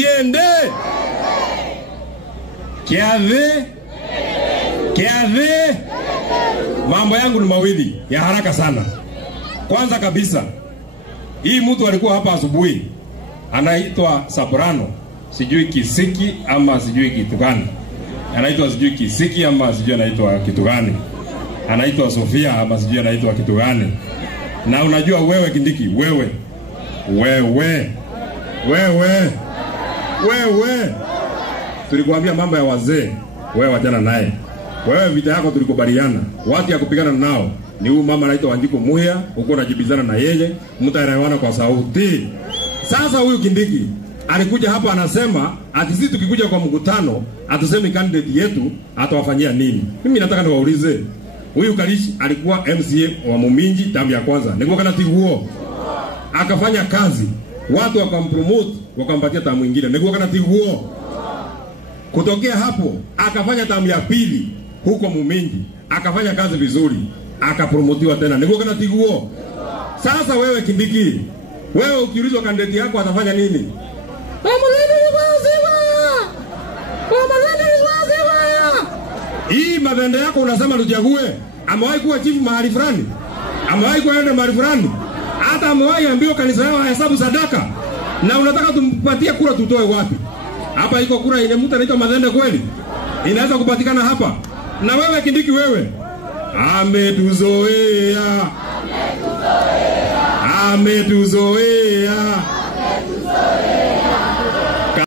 Tiende. Kiave. Mambo yangu ni mawili ya haraka sana. Kwanza kabisa, hii mtu alikuwa hapa asubuhi, anaitwa Soprano, sijui Kisiki ama sijui kitu gani. Anaitwa sijui Kisiki ama sijui anaitwa kitu gani. Anaitwa Sofia ama sijui anaitwa kitu gani. Na unajua wewe Kindiki, wewe tulikuambia mambo ya wazee, wewe wajana naye. Wewe vita yako tulikubaliana, watu ya kupigana nao ni huyu mama anaitwa Wanjiku Muhia, uko unajibizana na yeye, mtaelewana kwa sauti. Sasa huyu Kindiki alikuja hapa anasema ati sisi tukikuja kwa mkutano atuseme candidate yetu atawafanyia nini. Mimi nataka niwaulize, huyu Kalishi alikuwa MCA wa Muminji tamu ya kwanza, nilikuwa kana tiguo akafanya kazi, watu wakampromote wakampatia tamu nyingine, nilikuwa kana tiguo. Kutokea hapo akafanya tamu ya pili huko Muminji, akafanya kazi vizuri, akapromotiwa tena, nilikuwa kana tiguo. Sasa wewe Kindiki, wewe ukiulizwa candidate yako atafanya nini? Hii madhende yako unasema tuchague. Amewahi kuwa chief mahali fulani? Amewahi kuenda mahali fulani? Hata amewahi ambiwa kanisa yao hesabu sadaka? Na unataka tumpatie kura tutoe wapi? Hapa iko kura ile mtu anaitwa madhende kweli? Inaweza kupatikana hapa? Na wewe Kindiki wewe? Ametuzoea.